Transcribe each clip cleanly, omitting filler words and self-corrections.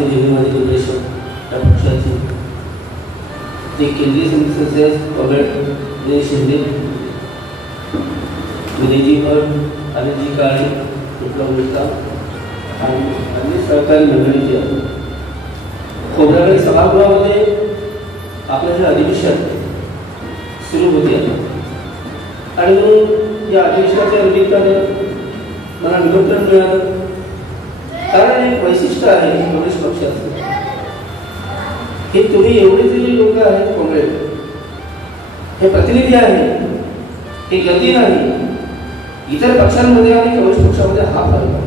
महाराष्ट्रामध्ये रेल्वेमध्ये लिबरेशन या पक्षाचे ते केंद्रीय समिती सदस्य कॉम्रेड दिनेश शिंदे, विजयजी भट, अनिलजी काळे, विप्लव गुप्ता आणि अन्य सहकारी मंडळी जी आहेत. खोब्रागडी सभागृहामध्ये आपलं हे अधिवेशन सुरू होते आणि म्हणून या अधिवेशनाच्या निमित्ताने मला निमंत्रण मिळालं. कारण एक वैशिष्ट्य आहे काँग्रेस पक्षाचं हे तुम्ही एवढे जे लोक आहेत काँग्रेस हे प्रतिनिधी आहेत, हे गती नाही. इतर पक्षांमध्ये आणि काँग्रेस पक्षामध्ये हा फरक आहे.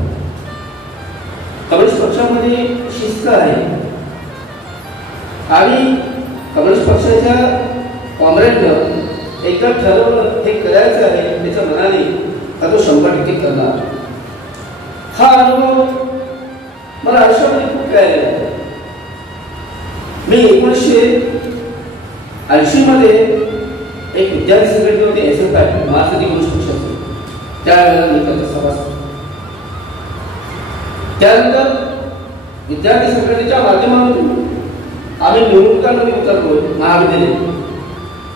काँग्रेस पक्षामध्ये शिस्त आहे आणि काँग्रेस पक्षाच्या काँग्रेसनं एकदा ठरवलं हे करायचं आहे त्याच्या मनाने हा तो 100% करणार. हा अनुभव मला आयुष्यामध्ये खूप काय आहे. मी 1980 मध्ये एक विद्यार्थी संघटना होती SFI महाराष्ट्र काँग्रेस पक्षाची, त्यावेळेला मी त्याचा सभासद. त्यानंतर विद्यार्थी संघटनेच्या माध्यमातून आम्ही निवडणुकांमध्ये उतरलो महाविद्यालय.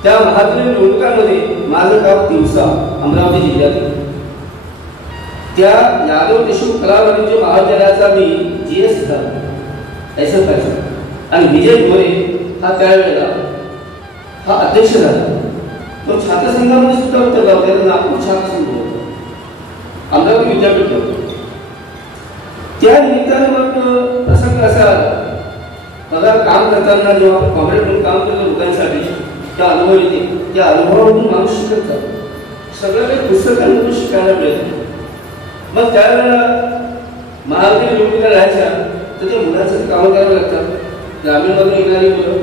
त्या महाविद्यालय निवडणुकांमध्ये माझं गाव तिवसा अमरावती जिल्ह्यात. त्या यादव देशमुख कला वाणिज्य महाविद्यालयाचा मी GS झालो SFI आणि विजय गोरे हा त्यावेळेला हा अध्यक्ष झाला. तो छात्र संघामध्ये सुद्धा उतरला होता. नागपूर छात्र संघ होता, अमरावती विद्यापीठ होतं. त्या निमित्ताने मग प्रसंग असा आला, मला काम करताना जेव्हा आपण काँग्रेस म्हणून काम करतो लोकांसाठी त्या अनुभव येते. त्या अनुभवामधून माणूस शिकत जातो. सगळं काही पुस्तकांमधून शिकायला मिळतं. मग त्यावेळेला महाविद्यालय निवडणुका राहायच्या तर त्या मुलांसाठी कामं करावं लागतात. ग्रामीणमधून येणारी मुलं,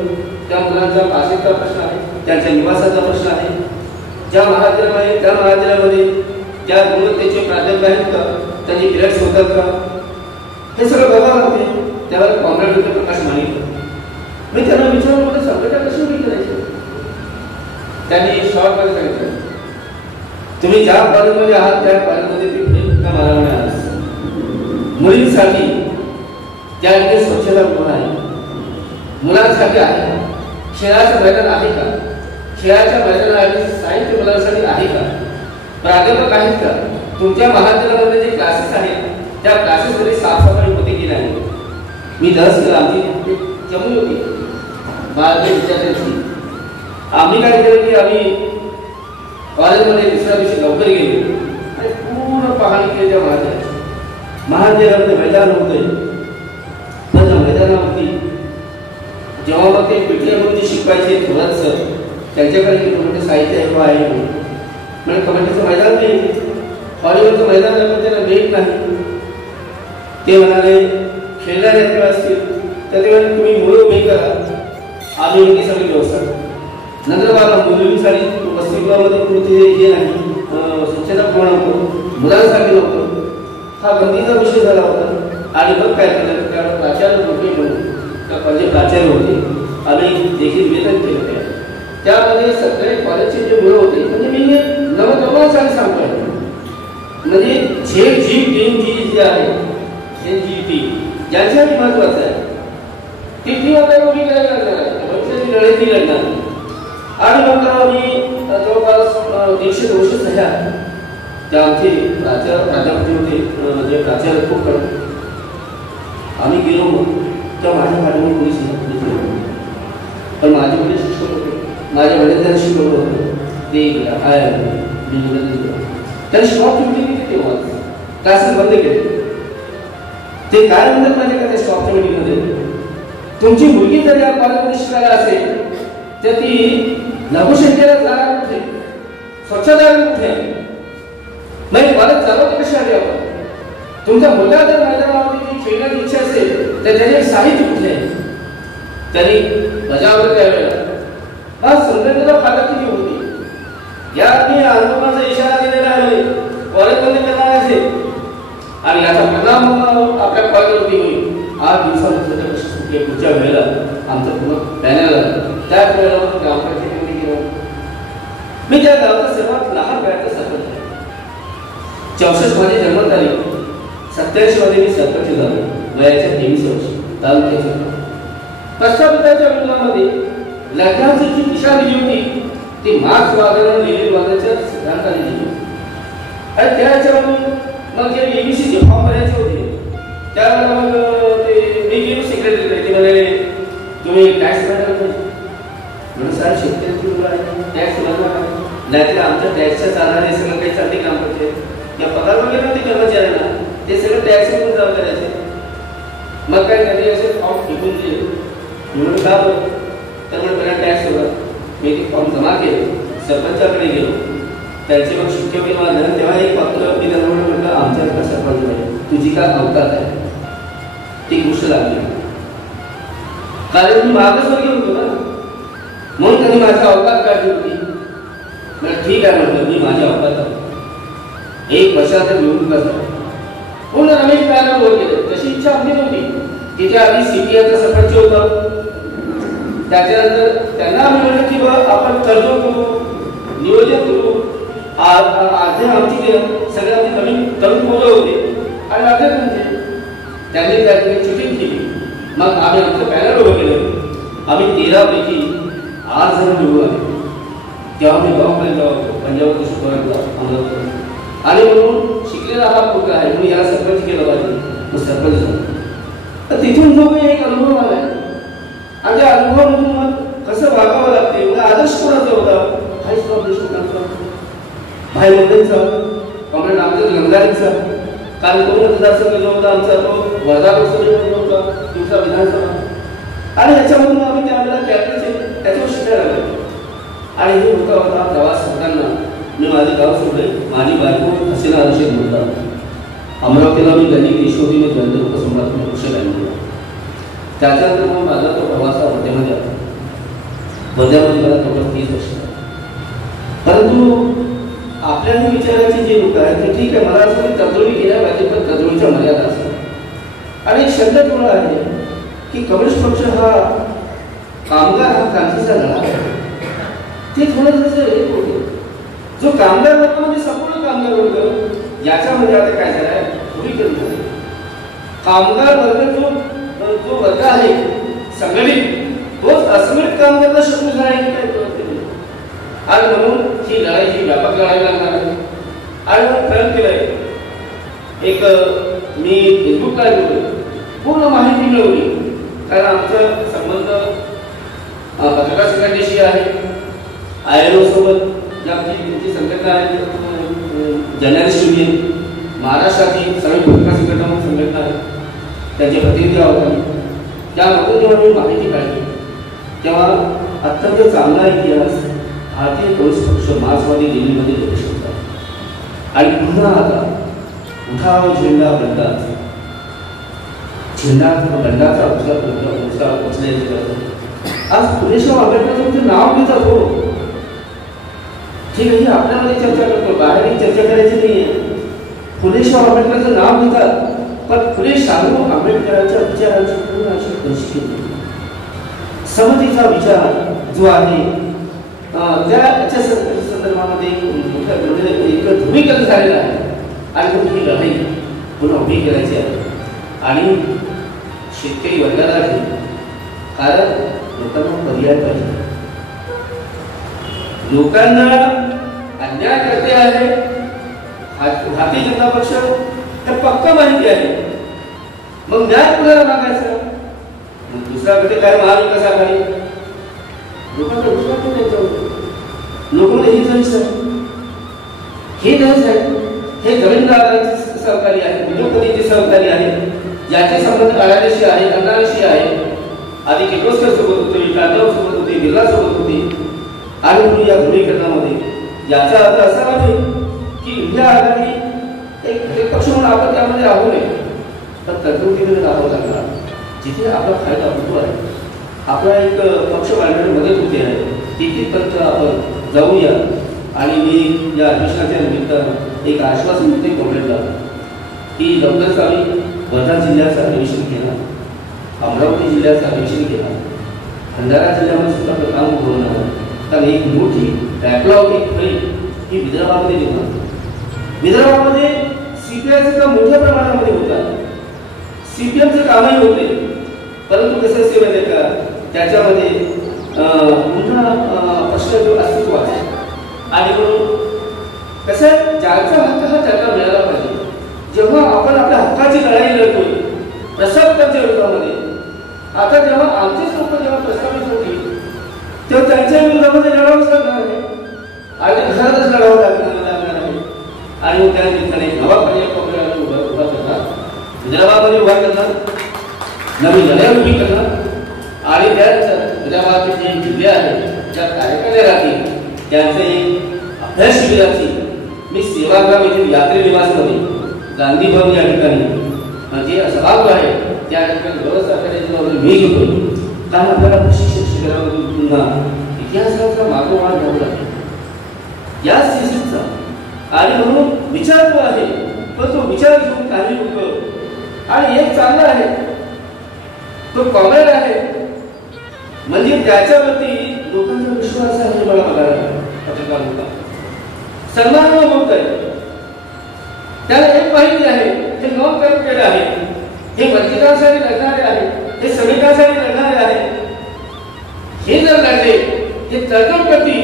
त्या मुलांचा भाषेचा प्रश्न आहे, त्यांच्या निवासाचा प्रश्न आहे. ज्या महाविद्यालयामध्ये त्या महाविद्यालयामध्ये ज्या गुणवत्तेचे प्राध्यापक आहेत का, त्यांची पिरियड्स होतात का, हे सगळं बघावं लागते. त्यावेळेला कॉम्रेड होते प्रकाश माणिक. मी त्यांना विचारलं होतं संघटना कशी उभी करायची. त्यांनी शॉर्टमध्ये सांगितलं, तुम्ही ज्या कॉलेजमध्ये आहात त्या कॉलेजमध्ये तुम्ही का मारावणे आहात. मुलींसाठी त्या ठिकाणी स्वच्छतागृह आहे, मुलांसाठी आहे, खेळाचं मैदान आहे का, खेळाच्या मैदानासाठी साहित्य मुलांसाठी आहे का, प्राध्यापक आहेत का, तुमच्या महाविद्यालयामध्ये जे क्लासेस आहेत त्या क्लासेसमध्ये साफसफाई होते की नाही. मी दस केला, आमची जमली होती महाविद्यालय विद्यार्थ्यांची. आम्ही काय केलं की आम्ही कॉलेजमध्ये दुसऱ्या दिवशी लवकर गेलो आणि पूर्ण पाहणी केली त्या महाविद्यालयामध्ये मैदान होते. पण त्या मैदानावरती जेव्हा मग ते PTA शिकवायचे थोडंच त्यांच्याकडे मोठे साहित्य आहे म्हणजे कबड्डीचं मैदान नाही, व्हॉलीबॉलचं मैदान आहे, पण त्याला वेट नाही. ते म्हणाले खेळणारे खेळ असतील तर ते म्हणजे तुम्ही मुलं उभी करा, आम्ही ही सगळी व्यवस्था. नंतर मला मुलींसाठी वसतिगृहामध्ये पुढे हे नाही, स्वच्छता पूर्ण नव्हतं, मुलांसाठी नव्हतं. हा बंदीचा विषय झाला होता. आणि मग काय केलं, त्यावेळेला प्राचार्य होते म्हणून त्या कॉलेजचे प्राचार्य होते, आम्ही देखील निवेदन केलं. त्यामध्ये सगळे कॉलेजचे जे मुलं होते, म्हणजे मी हे नवतरुणांसाठी सांगतोय, म्हणजे ZGT जे आहे ZGT ज्यांच्यासाठी महत्वाचं आहे ती टीम आपल्याला उभी करायला लागणार आहे, भविष्याची लढाई लढणार. आणि मग आम्ही जवळपास 150-200 सह्या त्या आमचे प्राध्यापक होते, जे प्राचार्य खूप करतो. आम्ही गेलो मग त्या माझ्या पाठीवर कोणी शिकत नाही, पण माझे वडील शिक्षक होते, माझ्या वडिलांनी शिकवलं होतं. ते त्यांनी स्टॉप मीटिंग केली, तेव्हा क्लासेस बंद केले. ते काय म्हणतात म्हणजे का त्या स्टॉपच्या मीटिंगमध्ये, तुमची मुलगी जर या कॉलेजमध्ये शिकायला असेल तर ती लघुशंकेला जागा कुठे, स्वच्छता कुठे, म्हणजे कॉलेज चालवते कशासाठी आपण. तुमचा मुलगा जर मैदानावरती खेळण्याची इच्छा असेल तर त्याचे साहित्य कुठे आहे. त्यांनी बजावलं त्यावेळेला हा संघटनेचा फायदा किती होती. या मी आंदोलनाचा इशारा दिलेला आहे कॉलेजमध्ये करणार असेल आणि याचा परिणाम आपल्या कॉलेजवरती होईल. 8 दिवसानंतर पुढच्या वेळेला आमचं पूर्ण पॅनल त्या वेळेला ग्रामपंचायतीमध्ये गेलो. मी त्या गावाचा सर्वात लहान वयाचा सरपंच आहे. 64 मध्ये जन्मतारीख, 87 मध्ये मी सरपंच झालो वयाच्या 23 वर्ष. तालुक्याचं पश्चाताच्या विरोधामध्ये लग्नाची जी दिशा दिली होती ती मार्क्सवादानं लेनिनवादाच्या सिद्धांताने दिली होती. आणि त्याच्यावरून मग जे एबीसीचे फॉर्म भरायचे होते त्यावेळेला मग ते मी गेलो सेक्रेटरीकडे. ते म्हणाले तुम्ही टॅक्स भरायला पाहिजे. म्हणून साहेब शेतकऱ्यांची मुलं आहे टॅक्स भरणार नाहीतर आमच्या टॅक्सच्या चालणारे सगळं काही चालते काम करते. या पगार वगैरे नव्हते कर्मचाऱ्यांना ते सगळं टॅक्स म्हणून जमा करायचे. मग काय कधी असे फॉर्म टिकून दिले म्हणून का बरं तर म्हणून पहिला टॅक्स होता. मी ते फॉर्म जमा केले सरपंचाकडे गेलो. त्यांचे मग शिक्के वगैरे मारले तेव्हा एक पत्र मी त्यांना म्हटलं आमच्याकडे सरपंच आहे तुझी काय अवकात आहे ती गोष्ट लागली. कारण मी मागासवर्गीय होतो ना म्हणून त्यांनी माझ्या अवकात काढली होती. मला ठीक आहे म्हटलं मी माझ्या अवकात आहे. 1 वर्षात निवडणूक झाली पूर्ण रमेश पॅनल वर गेले. तशी इच्छा आपली नव्हती. तिथे आधी सीपीआयचा सरपंच होता. त्याच्यानंतर त्यांना आम्ही म्हटलं की बाबा आपण तडजोड करू नियोजन करू. अर्धे आमची केलं सगळे आमचे नवीन तरुण मुलं होते आणि अर्धे तुमचे त्यांनी त्याची चिठ्ठी केली. मग आम्ही आमचं पॅनल उभं केलं. आम्ही 13 पैकी 8 जण निवडून आले. तेव्हा मी गावापर्यंत जाऊ पंजाबमध्ये शुक्रवारला अमरावती आणि म्हणून शिकलेला हा मुलगा आहे म्हणून याला सरपंच केलं पाहिजे. मग सरपंच झाला. तर तिथून जो काही एक अनुभव आला आणि त्या अनुभवामधून मग कसं वागावं लागते म्हणजे आदर्श कोणाचा होता काहीच देशमुखांचा भाई मंडळींचा कॉम्रेड आमच्या गंगारींचा. कारण तो मतदारसंघ जो होता आमचा तो वर्धा लोकसभेमध्ये होता दिवसा विधानसभा आणि याच्यामधून आम्ही त्यावेळेला कॅबिनेटचे त्याच्यावर शिकायला लागलो. आणि हे होता प्रवास करताना मी माझे गाव सोडले. माझी बायको हसीना रशीद म्हणतात अमरावतीला मी गणित यशोधीमध्ये गंध उपसम्राट पक्ष लागला. त्याच्यानंतर मग माझा तो प्रवास वर्ध्यामध्ये आला. वर्ध्यामध्ये मला थोडं 30 वर्ष. परंतु आपल्या विचाराचे जे लोक आहेत ते ठीक आहे मला असं तडजोडी केल्या पाहिजे पण तडजोडीच्या मर्यादा असतात. आणि एक शब्द थोडा आहे की कम्युनिस्ट पक्ष हा कामगार हा क्रांतीचा लढा आहे. ते थोडं जसं हे होते जो कामगार वर्ग म्हणजे संपूर्ण कामगार वर्ग याच्यामध्ये आता काय झालं आहे ध्रुवीकरण झाले. कामगार वर्ग जो वर्ग आहे संघटित तोच असंघटित कामगारांना शत्रू झाला आहे काय आणि म्हणून ही लढाई ही व्यापक लढाई लागणार आहे. आणि मग प्रयत्न केलाय एक मी फेसबुकला गेलो पूर्ण माहिती मिळवली. कारण आमचा संबंध पत्रकार संघटनेशी आहे. ILO सोबत ज्या तुमची संघटना आहे जर्नलिस्ट युनियन महाराष्ट्राची सर्व पत्रकार संघटना म्हणून संघटना आहे त्यांचे प्रतिनिधी आहोत. त्यामधून जेव्हा मी माहिती काढली तेव्हा अत्यंत चांगला इतिहास भारतीय कम्युनिस्ट पक्ष मार्क्सवादी लेनिनमध्ये देऊ शकतात. आणि पुन्हा आता उठाव झेंडा बंडा बंडाचा पुरस्कार पोचण्याची गरज आहे. आज फुलेशाह आंबेडकरांचं नाव घेतात हो ठीक आहे आपल्यामध्ये चर्चा करतो बाहेर चर्चा करायची नाहीये. फुलेशाह आंबेडकरांचं नाव घेतात पण फुले शाहू आंबेडकरांच्या विचारांची पूर्ण अशी परिस्थिती समतेचा विचार जो आहे त्याच्या संदर्भामध्ये एक ध्रुवीकरण झालेलं आहे. आणि मग ही लढाई पुन्हा उभी करायची आहे. आणि शेतकरी वर्गाला आहे कारण लोकांना पर्याय पाहिजे. लोकांना अन्याय करते आहे भारतीय जनता पक्ष तर पक्का माहिती आहे. मग न्याय कुणाला मागायचा दुसरा गट काय महाविकास आघाडी लोकांना विश्वास द्यायचा. लोकांना हे जायचं हे द्यायचं आहे. हे जमीनदारांचे सहकारी आहे उद्योगपतींचे सहकारी आहे ज्याचे संबंध काळाशी आहे कंदाराशी आहे. आधी किर्लोस्कर सोबत होते कांदेव सोबत होते बिर्ला सोबत होते. आणि म्हणून या ध्रुवीकरणामध्ये याचा अर्थ असा आहे की इंडिया आघाडी एक पक्ष म्हणून आपण त्यामध्ये राहू नये तर तत्वमध्ये राहावं लागणार. जिथे आपला फायदा होतो आहे आपला एक पक्ष वाढण्याला मदत होते आहे तिथेपर्यंत आपण जाऊया. आणि मी या अधिवेशनाच्या निमित्तानं एक आश्वासन देते कॉम्रेडला की लवकरच आम्ही वर्धा जिल्ह्याचं अधिवेशन केलं अमरावती जिल्ह्याचं अधिवेशन केलं भंडारा जिल्ह्यामध्ये सुद्धा काम होणार. कारण एक मोठी बॅकलॉग एक खरी ही विदर्भामध्ये निर्माण. विदर्भामध्ये सीपीआयचं काम मोठ्या प्रमाणामध्ये होतात. सीपीएमचे कामही होते परंतु कसं असते माहिती का, त्याच्यामध्ये पुन्हा प्रश्न जो अस्तित्वाचा आणि म्हणून कसं आहे, ज्याचा हक्क हा त्याला मिळाला पाहिजे. जेव्हा आपण आपल्या हक्काची लढाई लढतोय प्रस्थापितांच्या विरोधामध्ये, आता जेव्हा आमचेच लोक जेव्हा प्रस्थापित होतील तेव्हा त्यांच्या विरोधामध्ये लढावंच लागणार आहे आणि घरातच लढावं लागणार आहे. आणि त्या ठिकाणी नवा पर्याय उभा करणार, हैदराबादमध्ये उभा करणार, नवी लढाई उभी करणार आणि त्याच हैदराबादचे जे जिल्हे आहेत ज्या कार्यक्रम राहतील त्यांचे अभ्यास शिबिराची मी सेवाग्राम येथील यात्री निवासमध्ये गांधी भवन या ठिकाणी जे सभागृह आहे त्या ठिकाणी व्यवस्था करण्याची मी घेतो. कारण आपल्याला प्रशिक्षण शिबिरामधून पुन्हा इतिहासाचा मागोवा घ्यावा लागेल या स्थितीचा. आणि म्हणून विचार तो आहे, पण तो विचार घेऊन काही लोक आणि एक चांगला आहे तो कॉमेड आहे, म्हणजे त्याच्यावरती लोकांचा विश्वास आहे. मला बघायला पत्रकार होता सन्मान बोलत आहे, त्याला एक माहिती आहे, हे नॉन करप्टेड आहे, हे वंचितांसाठी लढणारे आहे, हे श्रमिकांसाठी लढणारे आहे. हे जर लढले हे तडजोड करतील,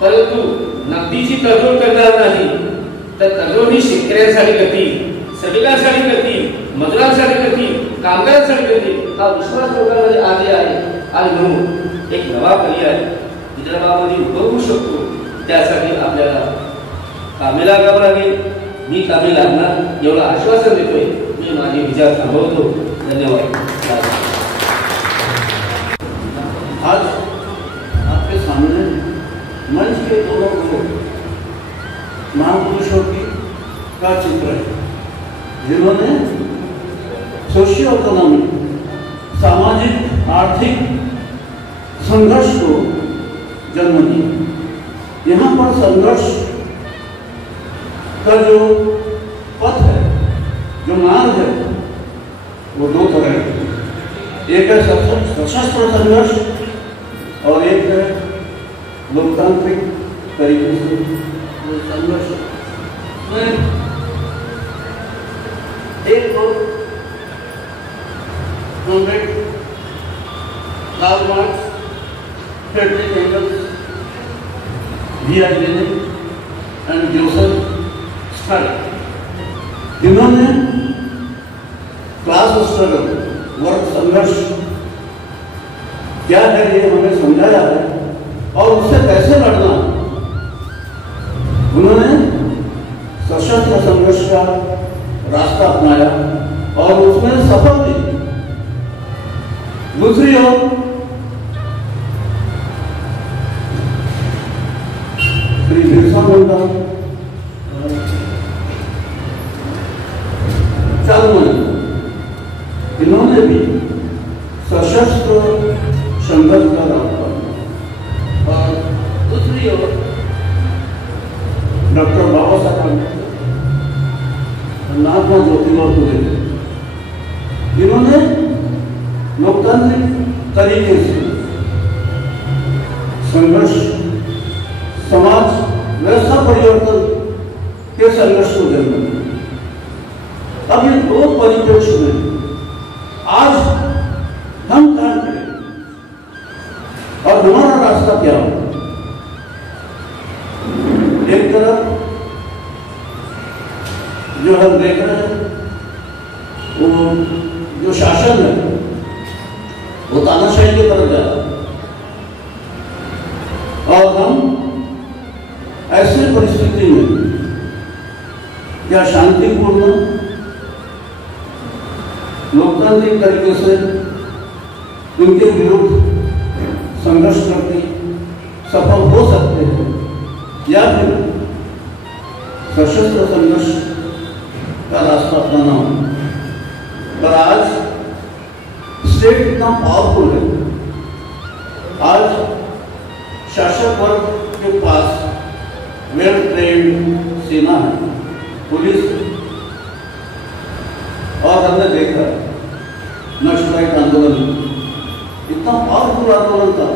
परंतु नगदीची तडजोड करणार नाही, तर तडजोड ही शेतकऱ्यांसाठी करतील, श्रमिकांसाठी करतील, मजुरांसाठी करतील, कामगारांसाठी करतील. हा विश्वास लोकांमध्ये आले आहे आणि म्हणून एक नवा पर्याय विदर्भामध्ये उभवू शकतो. त्यासाठी आपल्याला कामी लागावं लागेल. मी कामी लागणार एवढं आश्वासन देतोय. मी माझे विचार थांबवतो. धन्यवाद. आज आपके सामने मंच के दोनों महापुरुषों की का चित्र है, जिन्होंने सोशियो इकोनॉमिक सामाजिक आर्थिक संघर्ष को जन्म दिया. यहाँ पर संघर्ष का जो पथ है, जो मार्ग है, वो दो तरह है. एक है सशस्त्र संघर्ष और एक है लोकतांत्रिक तरीके से संघर्ष. एक और comrade Karl Marx, Friedrich Engels, V.I. Lenin and Joseph Stalin, जिन्होंने क्लास स्ट्रगल, वर्ग संघर्ष क्या है ये हमें समझाया है और उससे कैसे लड़ना. उन्होंने सशस्त्र संघर्ष का रास्ता अपनाया और उसमें सफल हुई. दूसरी ओर श्री बिरसा मुंडा, चारुमल, इन्होंने भी सशस्त्र संघर्ष का रास्ता. और दूसरी ओर डॉक्टर बाबा साहब अम्बेडकर, महात्मा ज्योतिबा फुले, जिन्होंने लोकतांत्रिक तरीके से संघर्ष, समाज व्यवस्था परिवर्तन के संघर्ष को जन्म दिया. अब ये दो परिप्रेक्ष्य में आज हम क्या करें और हमारा रास्ता क्या हो. एक तरफ जो हम देख रहे हैं वो जो शासन है वो तानाशाही की तरफ जा रहा है और हम ऐसी परिस्थिति में क्या शांतिपूर्ण लोकतांत्रिक तरीके से उनके विरुद्ध संघर्ष करके सफल हो सकते हैं या फिर सशस्त्र संघर्ष का रास्ता अपनाना हो. पर आज स्टेट इतना पावरफुल है, आज शासक वर्ग के पास वेल ट्रेन्ड सेना है, पुलिस, और हमने देखा नक्सलाइट आंदोलन इतना पावरफुल आंदोलन था,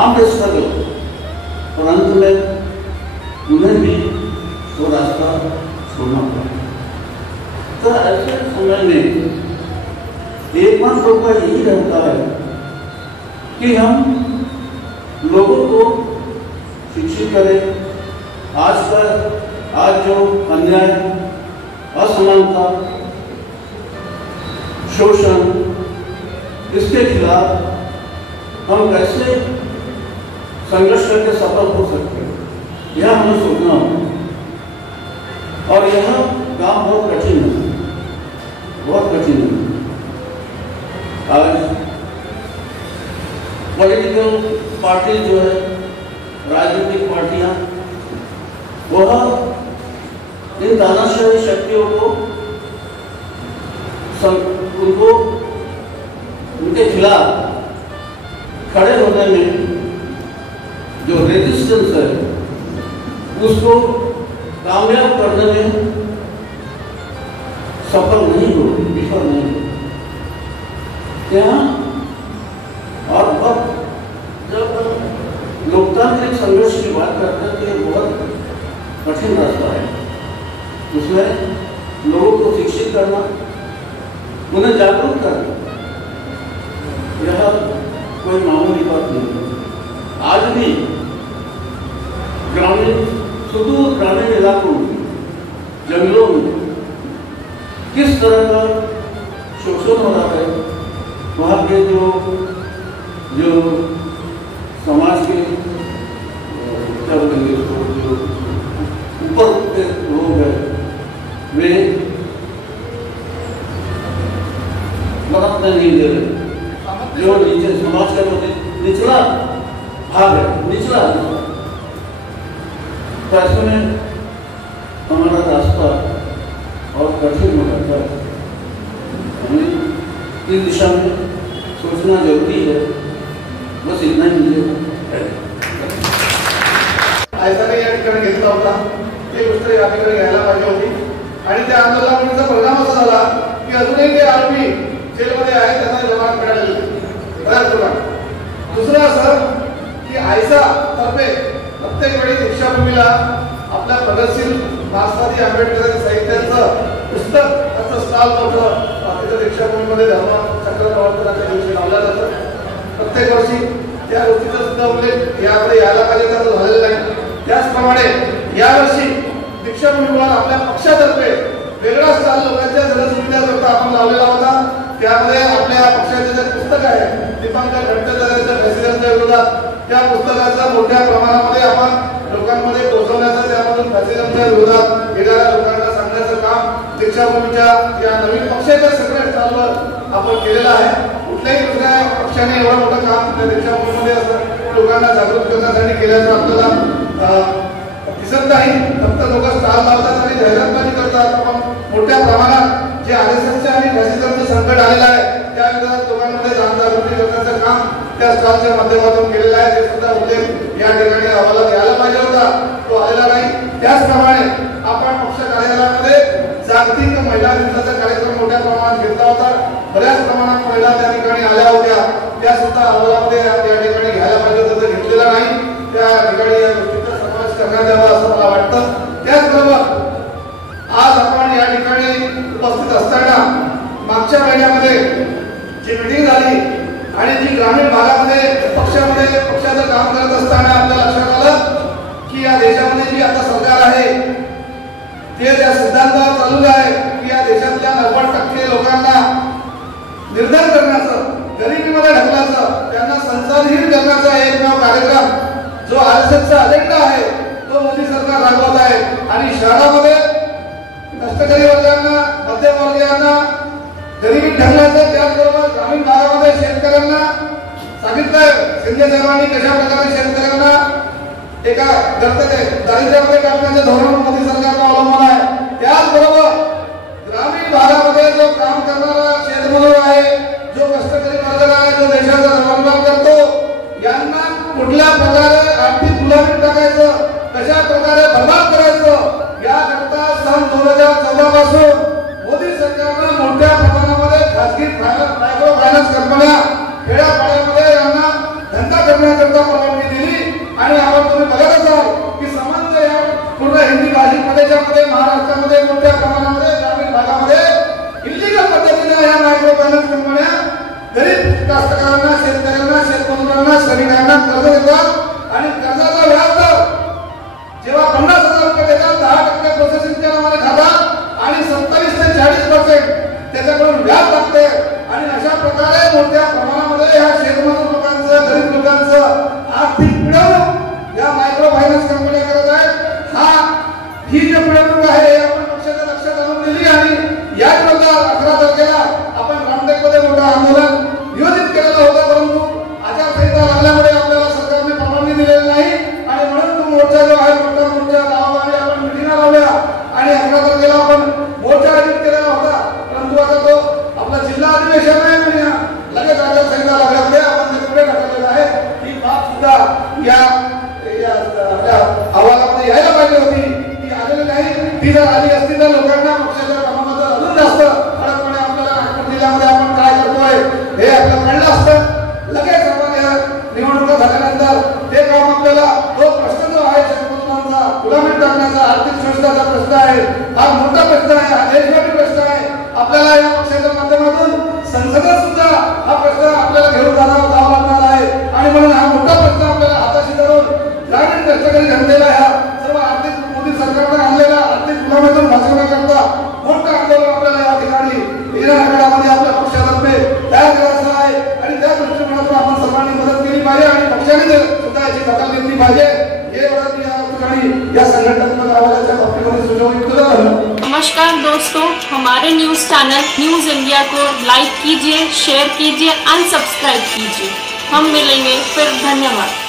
आर्म्ड स्ट्रगल, और अंत में उन्हें भी वो रास्ता छोड़ना पड़ा. तो ऐसे समय में एकमात्र उपाय यही रहता है कि हम लोगों को शिक्षित करें। आज जो अन्याय, असमानता, शोषण, इसके खिलाफ हम कैसे संघर्ष करके सफल हो सकते हैं, यह हमें सोचना होगा। और यह काम बहुत कठिन है, बहुत कठिन है। आज पॉलिटिकल पार्टी जो है, राजनीतिक पार्टियां, वह इन तानाशाही शक्तियों को उनको उनके खिलाफ खड़े होने में जो रेजिस्टेंस है उसको कामयाब करने में सफल नहीं हो, विफल नहीं हो। क्या और अब जब लोकतांत्रिक संघर्ष की बात करते हैं तो ये बहुत कठिन रास्ता है। उसमें लोगों को शिक्षित करना, उन्हें जागरूक करना, यह कोई मामूली बात नहीं है। आज भी सुदूर ग्रामीण इलाकों में, जंगलों में किस तरह का शोषण हो रहा है, वहाँ के जो समाज के क्या बोलेंगे उसको, जो ऊपर के लोग हैं, वे मदद नहीं दे रहे। जो नीचे समाज का निचला भाग है, निचला, तो ऐसे में हमारा रास्ता और कठिन हो जाता है। हमें इस दिशा में सोचना जरूरी है। बस इतना ही मुझे ऐसा काही या ठिकाणी घेतला होता, ते गोष्ट या ठिकाणी घ्यायला पाहिजे होती। आणि त्या आंदोलनाचा परिणाम असा झाला की अजूनही ते आरोपी जेलमध्ये आहेत, त्यांना जमानत मिळालेली बऱ्याच लोकांना। दुसरं असं की आयसा तर्फे प्रत्येक वेळी दीक्षाभूमीला आपल्या प्रगतशील मार्क्सवादी आंबेडकरी साहित्याचं पुस्तक त्याचं स्टॉल मोठं तिथं दीक्षाभूमीमध्ये धर्मचक्र प्रवर्तनाच्या दिवशी लावलं जातं। प्रत्येक वर्षी त्या गोष्टीचा सुद्धा उल्लेख याकडे यायला पाहिजे, तर झालेला नाही। त्याचप्रमाणे यावर्षी दीक्षाभूमीवर आपल्या पक्षातर्फे वेगळा स्टॉल लोकांच्या जनसुविधाकरता आपण लावलेला होता। त्यामध्ये आपल्या पक्षाचे जे पुस्तक आहे दीपांकर भट्टाचार्यांच्या फॅसिझमच्या विरोधात, त्या पुस्तकाचा मोठ्या प्रमाणामध्ये आपण लोकांमध्ये पोहोचवण्याचं, त्यामधून फॅसिझमच्या विरोधात गेलेल्या लोकांना सांगण्याचं काम दीक्षाभूमीच्या या नवीन पक्षाच्या सगळ्या स्टॉलवर आपण केलेलं आहे। कुठल्याही दुसऱ्या पक्षाने एवढं मोठं काम त्या दीक्षाभूमीमध्ये असं लोकांना जागृत करण्यासाठी केल्याचं आपल्याला दिसत नाही। फक्त लोक स्टॉल लावतात आणि जाहिरातबाजी करतात, पण मोठ्या प्रमाणात जे आरएसएसचे आणि फॅसिझमचं संकट आलेलं आहे त्या विरोधात लोकांमध्ये जनजागृती करण्याचं काम त्या स्टॉलच्या माध्यमातून केलेलं आहे। ते सुद्धा उल्लेख या ठिकाणी अहवालात यायला पाहिजे होता, तो आलेला नाही। त्याचप्रमाणे आपण पक्ष कार्यालयामध्ये जागतिक महिला दिवसाचा कार्यक्रम मोठ्या प्रमाणात घेतला होता। बऱ्याच प्रमाणात महिला त्या ठिकाणी आल्या होत्या, त्या सुद्धा अहवालामध्ये या ठिकाणी घ्यायला पाहिजे होतं, घेतलेला नाही। त्या ठिकाणी या गोष्टीचा समावेश करण्यात यावा असं मला वाटतं। त्याचबरोबर आज आपण या ठिकाणी उपस्थित असताना मागच्या महिन्यामध्ये जी मीटिंग झाली आणि जी ग्रामीण भागामध्ये पक्षाचं काम करत असताना आपल्या लक्षात आलं की या देशामध्ये जी आता सरकार आहे ते त्या सिद्धांतावर चालू आहे की या देशातल्या 90% लोकांना निर्धार करण्याचं, गरिबीमध्ये ढकलायचं, त्यांना संसारहीन करण्याचा एकमेव कार्यक्रम जो आरएसएसचा अजेंडा आहे तो मोदी सरकार राबवत आहे। आणि शहरामध्ये कष्टकरी वर्गांना, मध्यमवर्गीयांना गरिबी ढकलायचं, त्याचबरोबर ग्रामीण भागामध्ये शेतकऱ्यांना सांगितलंय शिंदे साहेबांनी कशा प्रकारे शेतकऱ्यांना एका दारिद्र्यामध्ये टाकण्याचे धोरण मोदी सरकारनं अवलंबून आहे। त्याचबरोबर ग्रामीण भागामध्ये जो काम करणारा शेतमजूर आहे, जो कष्टकरी वर्ग आहे, जो देशाचा निर्माण करतो, यांना कुठल्या प्रकारे आर्थिक गुलामी टाकायचं, कशा प्रकारे बर्बाद करायचं, याकरता सन 2014 पासून मोदी सरकारनं मोठ्या प्रमाणामध्ये खासगी मायक्रो फायनान्स कंपन्या खेड्यापाड्यामध्ये यांना धंदा करण्याकरता परवानगी दिली। आणि आपण तुम्ही बघत असाल की समाज या पूर्ण हिंदी भाषिक प्रदेशामध्ये, महाराष्ट्रामध्ये मोठ्या प्रमाणामध्ये ग्रामीण भागामध्ये इल्लीगल पद्धतीने या मायक्रो फायनान्स कंपन्या शेतमजुरांना श्रमिकांना कर्ज देतात आणि कर्जाचा व्याजदर जेव्हा 50,000 रुपये देतात 10% प्रोसेसिंगच्या नावाने खातात आणि 27 ते 40% त्याच्याकडून व्याज लागते आणि अशा प्रकारे मोठ्या प्रमाणामध्ये ह्या शेतमजूर लोकांचं गरीब लोकांचं आर्थिक पिळवणूक या मायक्रो फायनान्स कंपन्या करत आहेत। ही जी पिळवणूक आहे आपण पक्षाच्या लक्षात आणून दिली आणि या विरोधात 11 तारखेला आपण रामटेकमध्ये मोठं आंदोलन नियोजित केलेलं होतं, परंतु आचारसंहिता लागल्यामुळे आपल्याला सरकारने परवानगी दिलेली नाही आणि म्हणून तो मोर्चा जो आहे मोठा मोर्चा गावागावी आपण मिटिंगा लावल्या आणि 11 तारखेला आपण मोर्चा आयोजित केलेला होता, परंतु आता तो आपला जिल्हा अधिवेशन आहे आणि लगेच आचारसंहिता लागल्यामुळे आपण ते पुढे ढकललेलं आहे। ही बाब सुद्धा या आपल्या अहवालामध्ये यायला पाहिजे होती, ती आलेली नाही। ती जर आली असती तर लोकांना पक्षाच्या कामाबद्दल अजून जास्त कडकपणे आपल्याला नागपूर जिल्ह्यामध्ये आपण काय करतोय हे आपल्याला कळलं असतं। लगेच आपण या निवडणुका झाल्यानंतर ते काम आपल्याला तो प्रश्न जो आहे शेतमजुरांचा गुलामीत टाकण्याचा आर्थिक सुरक्षेचा प्रश्न आहे, हा मोठा प्रश्न आहे, हा देशव्यापी प्रश्न आहे। आपल्याला या पक्षाच्या माध्यमातून संसदेत सुद्धा हा प्रश्न आपल्याला घेऊन जावं लागणार आहे आणि म्हणून हा मोठा प्रश्न आपल्याला हाताशी धरून ग्रामीण कष्टकरी जनतेला ह्या सर्व आर्थिक मोदी सरकारने आणलेला आर्थिक गुलामीतून वाचवण्याकरता मोठं आंदोलन आपल्याला या ठिकाणी येणाऱ्या काळामध्ये आपल्या पक्षातर्फे तयार करायचं आहे आणि त्या दृष्टिकोनातून आपण सर्वांनी मदत केली पाहिजे आणि पक्षाने सुद्धा याची दखल घेतली पाहिजे। हे एवढं मी या ठिकाणी या संघटनात्मक आवाजाच्या बाबतीमध्ये सुचवून दिलं। नमस्कार दोस्तों, हमारे न्यूज़ चैनल न्यूज़ इंडिया को लाइक कीजिए, शेयर कीजिए, अनसब्सक्राइब कीजिए। हम मिलेंगे फिर, धन्यवाद।